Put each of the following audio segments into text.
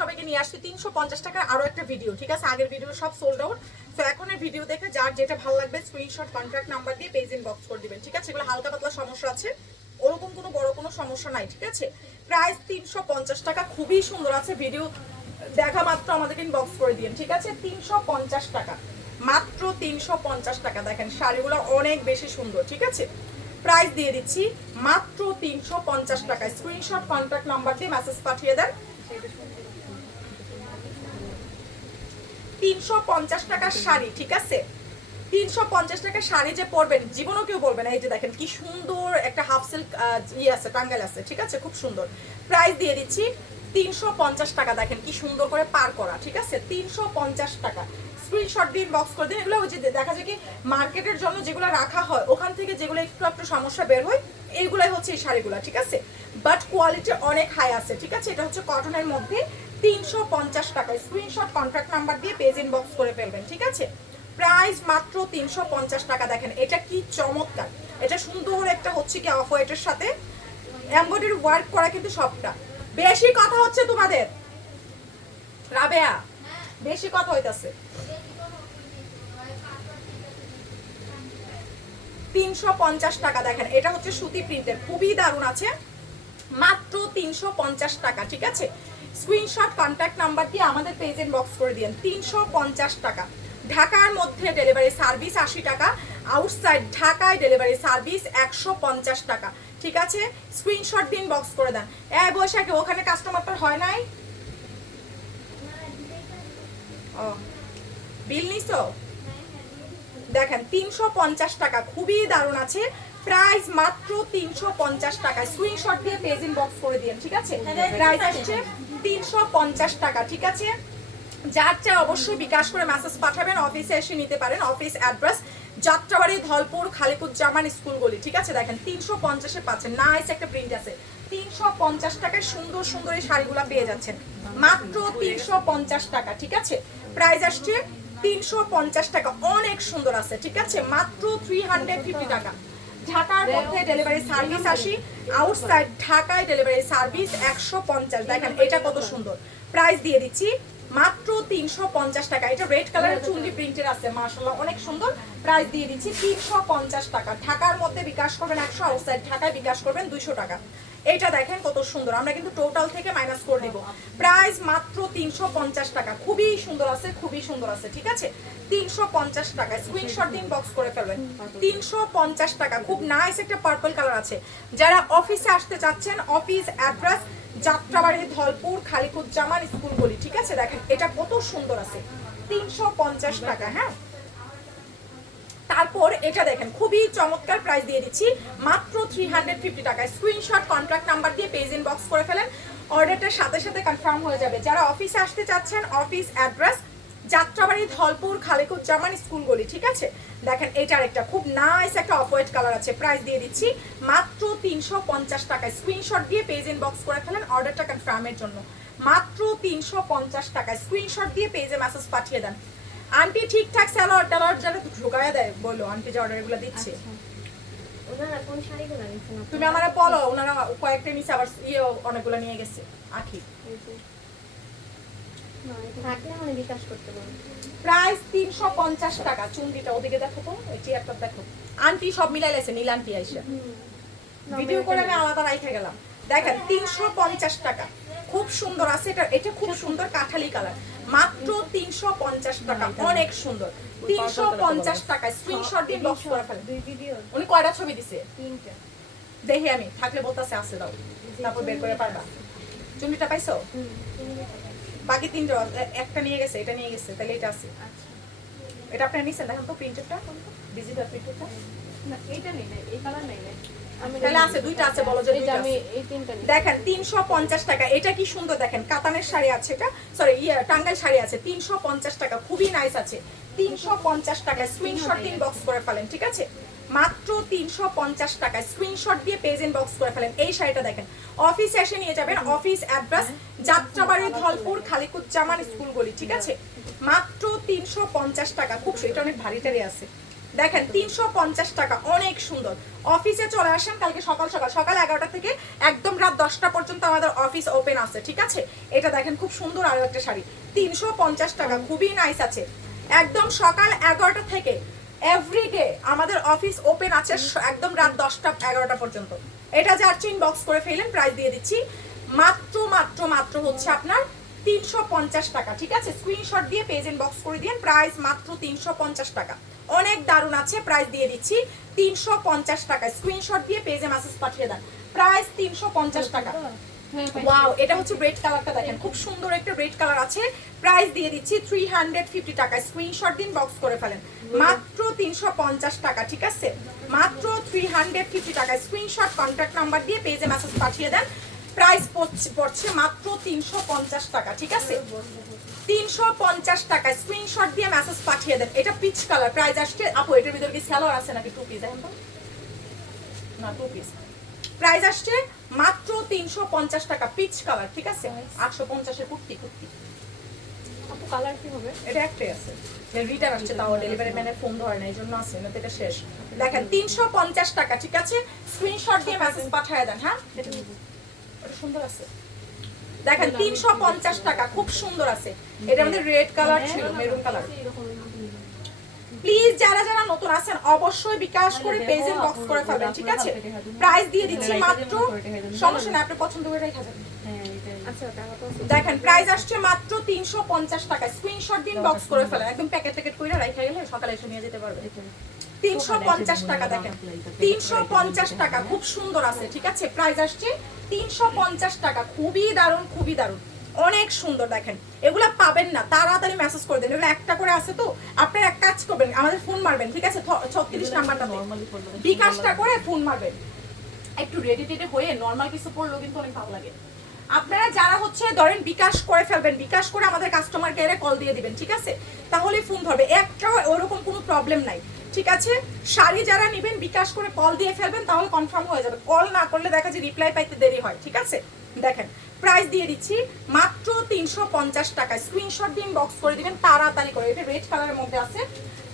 সবাইকে নিয়ে আসছি তিনশো পঞ্চাশ টাকার আরও একটা ভিডিও ঠিক আছে? আগের ভিডিও সব সোল্ড আউট তো এখনের ভিডিও দেখে যার যেটা ভালো লাগবে স্ক্রিনশট কন্ট্যাক্ট নাম্বার দিয়ে পেজ ইনবক্স করে দিবেন, ঠিক আছে? এগুলো হালকা পাতলা সমস্যা আছে। ওরকম কোনো বড় কোনো সমস্যা নাই, ঠিক আছে? প্রাইস তিনশো পঞ্চাশ টাকা, খুবই সুন্দর আছে ভিডিও দেখা মাত্র আমাদেরকে ইনবক্স করে দিন ঠিক আছে? তিনশো পঞ্চাশ টাকা। মাত্র তিনশো পঞ্চাশ টাকা, দেখেন, শাড়িগুলো অনেক বেশি সুন্দর, ঠিক আছে? প্রাইস দিয়ে দিচ্ছি, মাত্র তিনশো পঞ্চাশ টাকা স্ক্রিনশট কন্ট্যাক্ট নাম্বার দিয়ে মেসেজ পাঠিয়ে দেন। তিনশো পঞ্চাশ টাকার শাড়ি, ঠিক আছে? তিনশো পঞ্চাশ টাকার শাড়ি যে পরবেন, জীবনও কেউ বলবেন এই যে দেখেন কি সুন্দর একটা হাফ সিল্ক ইয়ে আছে টাঙ্গাল আছে, ঠিক আছে? খুব সুন্দর। প্রাইস দিয়ে দিচ্ছি তিনশো পঞ্চাশ টাকা, দেখেন কি সুন্দর করে পার করা, ঠিক আছে? তিনশো পঞ্চাশ টাকা। স্ক্রিনশট দিন বক্স করে দিন। এগুলো যে দেখা যায় কি মার্কেটের জন্য যেগুলো রাখা হয়, ওখান থেকে যেগুলো একটু একটু সমস্যা বের হয়, এইগুলাই হচ্ছে এই শাড়িগুলো, ঠিক আছে? বাট কোয়ালিটি অনেক হাই আছে, ঠিক আছে? এটা হচ্ছে কটনের মধ্যে তিনশো পঞ্চাশ টাকা স্ক্রিনশট কন্ট্যাক্ট নাম্বার দিয়ে পেজ ইনবক্স করে ফেলবেন, ঠিক আছে? প্রাইস মাত্র তিনশো পঞ্চাশ টাকা দেখেন, এটা কি চমৎকার। এটা সুন্দর একটা হচ্ছে কি অফ হোয়াইটের সাথে এমব্রয়ডারি ওয়ার্ক করা কিন্তু সবটা। বেশি কথা হচ্ছে তোমাদের? রাবেয়া, বেশি কথা হইতাছে। তিনশো পঞ্চাশ টাকা দেখেন, এটা হচ্ছে সুতি প্রিন্টের খুবই দারুণ আছে। মাত্র তিনশো পঞ্চাশ টাকা, ঠিক আছে? স্ক্রিনশট কন্ট্যাক্ট নাম্বার দিয়ে আমাদের পেজ বক্স করে দিন তিনশো পঞ্চাশ টাকা। ঢাকার মধ্যে ডেলিভারি সার্ভিস আশি টাকা আউটসাইড ঢাকায় ডেলিভারি সার্ভিস একশো পঞ্চাশ টাকা। ঠিক আছে? স্ক্রিনশট দিন বক্স করে দেন। এ বৈশাখে ওখানে কাস্টমারটা হয় নাই? ও। বিল নিছো? দেখেন, তিনশো পঞ্চাশ টাকা। খুবই দারুণ আছে। প্রাইস মাত্র তিনশো পঞ্চাশ টাকা স্ক্রিনশট দিয়ে পেজ বক্স করে দিন ঠিক আছে? প্রাইস আসছে তিনশো পঞ্চাশ টাকা ঠিক আছে? যার চাই অবশ্যই বিকাশ করে মেসেজ পাঠাবেন অফিসে এসে নিতে পারেন। অফিস অ্যাড্রেস যাত্রাবাড়ি ধলপুর খালিকুজ্জামান স্কুলগুলি ঠিক আছে? দেখেন তিনশো পঞ্চাশে পাচ্ছেন। নাইস একটা প্রিন্ট আছে। তিনশো পঞ্চাশ টাকায় সুন্দর সুন্দর এই শাড়িগুলো পেয়ে যাচ্ছেন। মাত্র তিনশো পঞ্চাশ টাকা ঠিক আছে? প্রাইস আসছে তিনশো পঞ্চাশ টাকা। অনেক সুন্দর আছে ঠিক আছে? মাত্র থ্রি হান্ড্রেড ফিফটি টাকা। ঢাকার মধ্যে ডেলিভারি সার্ভিস আসি আউটসাইড ঢাকায় ডেলিভারি সার্ভিস একশো পঞ্চাশ। দেখেন, এটা কত সুন্দর। প্রাইস দিয়ে দিচ্ছি, মাত্র তিনশো পঞ্চাশ টাকা। এটা রেড কালারের চুন্ডি প্রিন্টের আছে মার্শাল্লাহ অনেক সুন্দর। প্রাইস দিয়ে দিচ্ছি তিনশো পঞ্চাশ টাকা। ঢাকার মধ্যে বিকাশ করবেন একশো আউটসাইড ঢাকায় বিকাশ করবেন দুইশো টাকা। এটা দেখেন কত সুন্দর। আমরা কিন্তু টোটাল থেকে মাইনাস করে দিব। প্রাইস মাত্র তিনশো পঞ্চাশ টাকা। খুবই সুন্দর আছে, খুবই সুন্দর আছে, ঠিক আছে? তিনশো পঞ্চাশ টাকা। স্ক্রিনশট দিন বক্স করে ফেলবেন। তিনশো পঞ্চাশ টাকা। খুব নাইস একটা পার্পল কালার আছে। যারা অফিসে আসতে চাচ্ছেন office address Jatrabari, Dhalpur, Khalikuzzaman school গলি ঠিক আছে? দেখেন, এটা কত সুন্দর আছে। তিনশো পঞ্চাশ টাকা হ্যাঁ? তারপর এটা দেখেন, খুবই চমৎকার প্রাইস দিয়ে দিচ্ছি। মাত্র থ্রি হান্ড্রেড ফিফটি টাকা স্ক্রিনশট কন্ট্রাক্ট নাম্বার দিয়ে পেজ ইনবক্স করে ফেলেন। অর্ডারটার সাথে সাথে কনফার্ম হয়ে যাবে। যারা অফিসে আসতে চাচ্ছেন office address Jatrabari Dhalpur Khalikuzzaman school গলি, ঠিক আছে? দেখেন, এটার একটা খুব নাইস একটা অফ হোয়াইট কালার আছে। প্রাইস দিয়ে দিচ্ছি মাত্র তিনশো পঞ্চাশ টাকায় স্ক্রিনশট দিয়ে পেজ ইনবক্স করে ফেলেন অর্ডারটা কনফার্মের জন্য। মাত্র তিনশো পঞ্চাশ টাকায় স্ক্রিনশট দিয়ে পেজে মেসেজ পাঠিয়ে দেন। আন্টি ঠিকঠাক স্যালাড টালাড যেন ঢুকায় দেয় বলো আন্টি যে অর্ডার অর্ডারগুলো দিচ্ছে। নিচ্ছেন তুমি আমার বলো ওনারা কয়েকটা নিচে আবার ইয়ে অনেকগুলো নিয়ে গেছে আখি। মানে প্রাইস তিনশো পঞ্চাশ টাকা চুন্ডিটা ওদিকে দেখো তো এই চেয়ারটা দেখো। আন্টি সব মিলাই লেছে নীল আন্টি আইসা। ভিডিও করে আমি আলাদা রাইখে গেলাম। দেখেন তিনশো পঞ্চাশ টাকা। খুব সুন্দর আছে এটা এটা খুব সুন্দর কাঠালি কালার মাত্র তিনশো পঞ্চাশ টাকা। অনেক সুন্দর। তিনশো পঞ্চাশ টাকা স্ক্রিনশট দিয়ে বক্স করে ফেলেন। উনি কয়টা ছবি দিছে? তিনটা। দেখি আমি থাকলে বলতেছে আছে দাও। তারপর বের করে পারবা। চুমিটা পাইছো? বাকি তিনটা একটা নিয়ে গেছে এটা নিয়ে গেছে তাহলে এটা আছে। আচ্ছা। এটা আপনার নিছেন? দেখেন তো ডিজিটাল না এইটা নেই এই কালার নেই নাই। তাহলে আছে দুইটা আছে বলো যে এই যে দুইটা আমি এই তিনটা দেখেন তিনশো পঞ্চাশ টাকা এটা কি সুন্দর দেখেন কাতানের শাড়ি আছে এটা। সরি ইয়ে টাঙ্গাইল শাড়ি আছে তিনশো পঞ্চাশ টাকা খুবই নাইস আছে। তিনশো পঞ্চাশ টাকা স্ক্রিনশট দিন বক্স করে ফেলেন ঠিক আছে? মাত্র টাকা স্ক্রিনশট দিয়ে পেজ করে ফেলেন। এই শাড়িটা দেখেন অফিসে এসে নিয়ে যাবেন office address Jatrabari Dhalpur Khalikuzzaman school গলি ঠিক আছে? মাত্র তিনশো পঞ্চাশ টাকা। খুব এটা অনেক ভারী টারি আছে। দেখেন, তিনশো পঞ্চাশ টাকা, অনেক সুন্দর। অফিসে চলে আসেন কালকে সকাল সকাল। সকাল এগারোটা থেকে একদম রাত দশটা পর্যন্ত আমাদের অফিস ওপেন আছে, ঠিক আছে? এটা দেখেন, খুব সুন্দর আরও একটা শাড়ি। তিনশো পঞ্চাশ টাকা, খুবই নাইস আছে। একদম সকাল এগারোটা থেকে এভরিডে আমাদের অফিস ওপেন আছে একদম রাত দশটা, এগারোটা পর্যন্ত। এটা যার চেইন বক্স করে ফেলেন প্রাইস দিয়ে দিচ্ছি। মাত্র মাত্র মাত্র হচ্ছে আপনার তিনশো পঞ্চাশ টাকা, ঠিক আছে? স্ক্রিনশট দিয়ে পেজ বক্স করে দিন প্রাইস মাত্র তিনশো পঞ্চাশ টাকা। অনেক দারুণ আছে প্রাইস দিয়ে দিচ্ছি, তিনশো পঞ্চাশ টাকা। স্ক্রিনশট দিয়ে পেজে মেসেজ পাঠিয়ে দেন প্রাইস তিনশো পঞ্চাশ টাকা। ওয়াও এটা হচ্ছে রেড কালারটা দেখেন, খুব সুন্দর একটা রেড কালার আছে। প্রাইস দিয়ে দিচ্ছি থ্রি হান্ড্রেড ফিফটি টাকা। স্ক্রিনশট দিন বক্স করে ফেলেন, মাত্র তিনশো পঞ্চাশ টাকা, ঠিক আছে? মাত্র থ্রি হান্ড্রেড ফিফটি টাকা। স্ক্রিনশট কন্ট্যাক্ট নাম্বার দিয়ে পেজে মেসেজ পাঠিয়ে দেন প্রাইস পড়ছে মাত্র তিনশো পঞ্চাশ টাকা ঠিক আছে? তিনশো পঞ্চাশ টাকা স্ক্রিনশট দিয়ে মেসেজ পাঠিয়ে দেন। এটা পিচ কালার প্রাইস আসছে। আপু এটার ভিতরে কি স্যালোয়ার আছে নাকি টু পিস এখন? না টু পিস প্রাইস আসছে মাত্র তিনশো পঞ্চাশ টাকা পিচ কালার ঠিক আছে? আটশো পঞ্চাশের কুর্তি কুর্তি। আপু কালার কি হবে? এটা একটাই আছে। রিটার্ন আসছে তাও ডেলিভারি ম্যানের ফোন ধরে না এই জন্য আছে না এটা শেষ। দেখেন তিনশো পঞ্চাশ টাকা ঠিক আছে? স্ক্রিনশট দিয়ে মেসেজ পাঠিয়ে দেন হ্যাঁ? সুন্দর আছে। দেখেন তিনশো পঞ্চাশ টাকা খুব সুন্দর আছে। এটা আমাদের রেড কালার ছিল মেরুন কালার। প্লিজ যারা যারা নতুন আছেন অবশ্যই বিকাশ করে পেজ এন্ড বক্স করে ফেলবেন ঠিক আছে? প্রাইস দিয়ে দিচ্ছি মাত্র সমস্যা না আপনি পছন্দ করে রেখে যাবেন। আচ্ছা টাকা তো দেখেন প্রাইস আসছে মাত্র তিনশো পঞ্চাশ টাকা। স্ক্রিনশট দিন বক্স করে ফেলেন। একদম প্যাকেট প্যাকেট করে রেখে গেলে সকালে এসে নিয়ে যেতে পারবে। তিনশো পঞ্চাশ টাকা দেখেন। তিনশো পঞ্চাশ টাকা খুব সুন্দর আছে ঠিক আছে? প্রাইস আসছে তিনশো পঞ্চাশ টাকা। খুবই দারুণ খুবই দারুণ। অনেক সুন্দর দেখেন। এগুলা পাবেন না তাড়াতাড়ি মেসেজ করে দেন। এগুলো একটা করে আছে তো আপনারা এক কাজ করবেন আমাদের ফোন মারবেন ঠিক আছে? ছত্রিশ নাম্বারটা বিকাশটা করে ফোন মারবেন। একটু রেডি টেডি হয়ে নর্মাল কিছু পড়লেও কিন্তু অনেক ভালো লাগে। আপনারা যারা হচ্ছে ধরেন বিকাশ করে ফেলবেন বিকাশ করে আমাদের কাস্টমার কেয়ারে কল দিয়ে দিবেন ঠিক আছে? তাহলে ফোন ধরবে। একটা ওরকম কোনো প্রবলেম নাই। ঠিক আছে? শাড়ি যারা নেবেন বিকাশ করে কল দিয়ে ফেলবেন তাহলে কনফার্ম হয়ে যাবে। কল না করলে দেখা যায় রিপ্লাই পাইতে দেরি হয় ঠিক আছে? দেখেন প্রাইস দিয়ে দিচ্ছি মাত্র তিনশো পঞ্চাশ টাকা স্ক্রিনশট দিন বক্স করে দিবেন তাড়াতাড়ি করে। এটা রেড কালারের মধ্যে আছে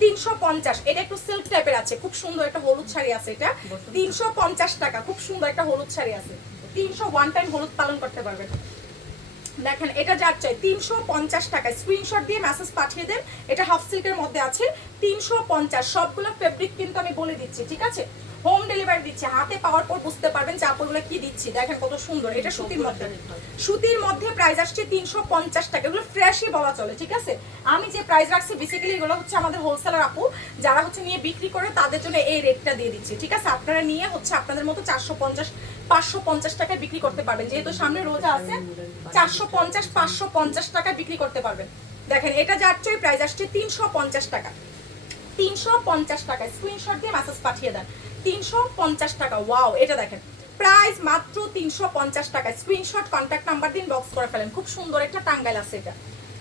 তিনশো পঞ্চাশ। এটা একটু সিল্ক টাইপের আছে খুব সুন্দর একটা হলুদ শাড়ি আছে এটা। তিনশো পঞ্চাশ টাকা খুব সুন্দর একটা হলুদ শাড়ি আছে। তিনশো ওয়ান টাইম হলুদ পালন করতে পারবেন। দেখেন, এটা যার চাই তিনশো পঞ্চাশ টাকায়। স্ক্রিনশট দিয়ে মেসেজ পাঠিয়ে দেন। এটা হাফ সিল্কের মধ্যে আছে, তিনশো পঞ্চাশ। সবগুলো ফেব্রিক কিন্তু আমি বলে দিচ্ছি, ঠিক আছে? হোম ডেলিভারি দিচ্ছে হাতে পাওয়ার পর বুঝতে পারবেন যে আপুগুলো কি দিচ্ছি। দেখেন কত সুন্দর এটা সুতির মধ্যে। সুতির মধ্যে প্রাইস আসছে তিনশো পঞ্চাশ টাকা এগুলো ফ্রেশই বলা চলে ঠিক আছে? আমি যে প্রাইস রাখছি বেসিক্যালি এগুলো হচ্ছে আমাদের হোলসেলার আপু যারা হচ্ছে নিয়ে বিক্রি করে তাদের জন্য এই রেটটা দিয়ে দিচ্ছি ঠিক আছে? আপনারা নিয়ে হচ্ছে আপনাদের মতো চারশো পঞ্চাশ পাঁচশো পঞ্চাশ টাকায় বিক্রি করতে পারবেন। যেহেতু সামনে রোজা আছে চারশো পঞ্চাশ পাঁচশো পঞ্চাশ টাকায় বিক্রি করতে পারবেন। দেখেন এটা যার চেয়ে প্রাইস আসছে তিনশো পঞ্চাশ টাকা। তিনশো পঞ্চাশ টাকা স্ক্রিনশট দিয়ে মেসেজ পাঠিয়ে দেন। তিনশো পঞ্চাশ টাকা। ওয়াও এটা দেখেন। প্রাইস মাত্র তিনশো পঞ্চাশ টাকা স্ক্রিনশট কন্ট্যাক্ট নাম্বার দিন বক্স করে ফেলেন। খুব সুন্দর একটা টাঙ্গাইল আছে এটা।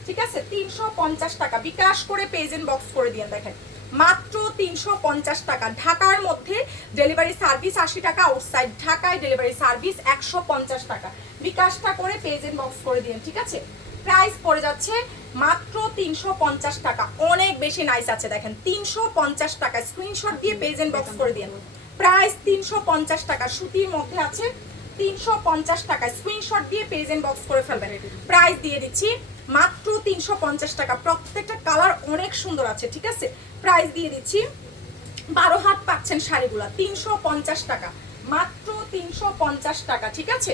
ঠিক আছে? তিনশো পঞ্চাশ টাকা। বিকাশ করে পেজ বক্স করে দিয়ে দেখেন। মাত্র তিনশো পঞ্চাশ টাকা। ঢাকার মধ্যে ডেলিভারি সার্ভিস আশি টাকা আউটসাইড ঢাকায় ডেলিভারি সার্ভিস একশো পঞ্চাশ টাকা। বিকাশটা করে পেজ বক্স করে দিন ঠিক আছে? প্রাইস পড়ে যাচ্ছে মাত্র তিনশো পঞ্চাশ টাকা। অনেক বেশি নাইস আছে, দেখেন। তিনশো পঞ্চাশ টাকা। স্ক্রিনশট দিয়ে পেজ বক্স করে দিন প্রাইস তিনশো পঞ্চাশ টাকা। সুতির মধ্যে আছে তিনশো পঞ্চাশ টাকা। স্ক্রিনশট দিয়ে পেজ বক্স করে ফেলবেন। প্রাইস দিয়ে দিচ্ছি মাত্র তিনশো পঞ্চাশ টাকা। প্রত্যেকটা কালার অনেক সুন্দর আছে, ঠিক আছে? প্রাইস দিয়ে দিচ্ছি বারো হাত পাচ্ছেন শাড়িগুলা। তিনশো পঞ্চাশ টাকা। মাত্র তিনশো পঞ্চাশ টাকা, ঠিক আছে?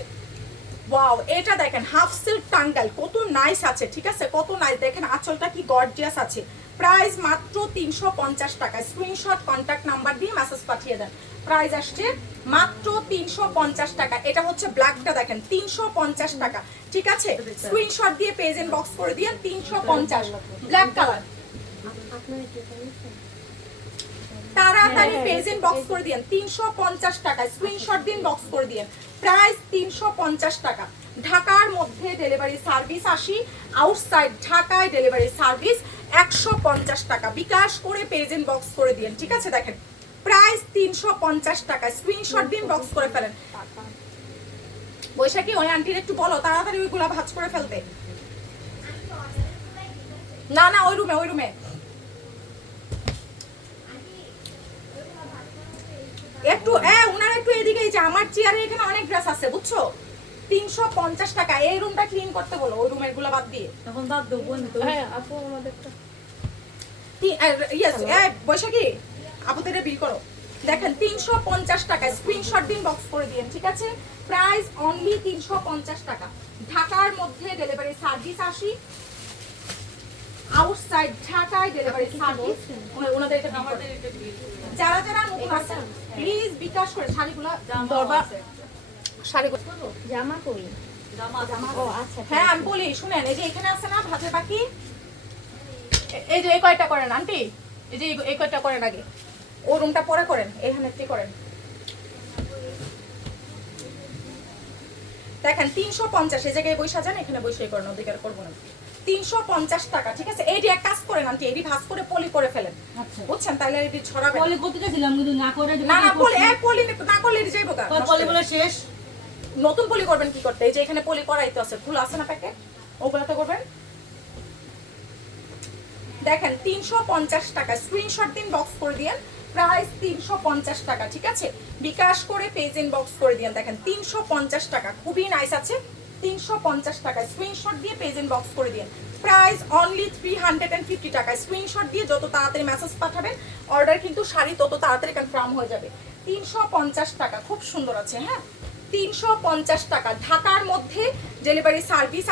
ওয়াও এটা দেখেন হাফ সিল্ক টাঙ্গাইল কত নাইস আছে, ঠিক আছে? কত নাইস দেখেন আঁচলটা কি গর্জিয়াস আছে। প্রাইস মাত্র তিনশো পঞ্চাশ টাকা। স্ক্রিনশট কন্ট্যাক্ট নাম্বার দিয়ে মেসেজ পাঠিয়ে দেন। প্রাইস আসছে মাত্র তিনশো পঞ্চাশ টাকা। এটা হচ্ছে ব্ল্যাকটা দেখেন, তিনশো পঞ্চাশ টাকা। ঠিক আছে? স্ক্রিনশট দিয়ে পেজ বক্স করে দিয়ে তিনশো পঞ্চাশ। ব্ল্যাক কালার কি পেজেন্ট বক্স করে দিন তিনশো পঞ্চাশ টাকা স্ক্রিনশট দিন বক্স করে দিন প্রাইস তিনশো পঞ্চাশ টাকা। ঢাকার মধ্যে ডেলিভারি সার্ভিস আসি আউটসাইড ঢাকায় ডেলিভারি সার্ভিস একশো পঞ্চাশ টাকা। বিকাশ করে পেজেন্ট বক্স করে দিন ঠিক আছে? দেখেন প্রাইস তিনশো পঞ্চাশ টাকা স্ক্রিনশট দিন বক্স করে ফেলেন। বৈশাখী ওই আন্টির একটু বলো তাড়াতাড়ি ওইগুলা ভাজ করে ফেলতে। না না ওই রুমে ওই রুমে একটু এ উনার একটু এদিকে যে আমার চেয়ারে এখানে অনেক ড্রেস আছে বুঝছ? তিনশো পঞ্চাশ টাকা এই রুমটা ক্লিন করতে বলো ওই রুমেরগুলো বাদ দিয়ে। তখন বাদ দেবো হ্যাঁ আপু আমাদেরটা। ইয়েস বৈশাখী আপুদের বিল করো। দেখেন তিনশো পঞ্চাশ টাকা স্ক্রিনশট দিন বক্স করে দিন ঠিক আছে? প্রাইস অনলি তিনশো পঞ্চাশ টাকা। ঢাকার মধ্যে ডেলিভারি সার্ভিস আসি আউটসাইড ঢাকায় ডেলিভারি সার্ভিস ওনাদের এটা bill করে। যারা যারা নতুন আছেন প্লিজ বিকাশ করে শাড়িগুলো দরবার শাড়িগুলো জামা কই? ও আচ্ছা হ্যাঁ আমি বলি শুনেন এই যে এখানে আছে না ভাতের বাকি এই যে এই কয়টা করেন আন্টি। এই যে এই- কয়টা করেন আগে। ও রুমটা পরে করেন এখানে একটি করেন। দেখেন তিনশো পঞ্চাশ এই জায়গায় বই সাজান এখানে বসে করেন অধিকার করব না। তিনশো পঞ্চাশ টাকা ঠিক আছে? এইটি এক কাজ করেন আন্টি এটি ভাজ করে পলি করে ফেলেন। আচ্ছা। বুঝছেন? তাহলে এটি ছড়াবে পলি করতে গেছিলাম কিন্তু না করে না না পলি এক পলি না করলে এটি যাইবো গা, পলি বলে শেষ। নতুন পলি করবেন কি করতে? এই যে এখানে পলি করাই তো আছে ফুল আছে না প্যাকেট? ওগুলাতে করবেন। দেখেন তিনশো পঞ্চাশ টাকা। স্ক্রিনশট দিন বক্স করে দিয়েন। প্রাইস তিনশো পঞ্চাশ টাকা ঠিক আছে? বিকাশ করে পেজ ইন বক্স করে দিয়েন। দেখেন তিনশো পঞ্চাশ টাকা। খুবই নাইস আছে। তিনশো পঞ্চাশ টাকা স্ক্রিনশট দিয়ে পেজ ইন বক্স করে দিন। Price only three hundred and fifty টাকা স্ক্রিনশট দিয়ে যত তাড়াতাড়ি মেসেজ পাঠাবেন অর্ডার কিন্তু শাড়ি তত তাড়াতাড়ি কনফার্ম হয়ে যাবে। তিনশো পঞ্চাশ টাকা, খুব সুন্দর আছে হ্যাঁ? তিনশো পঞ্চাশ টাকা, ঢাকার মধ্যে ডেলিভারি সার্ভিস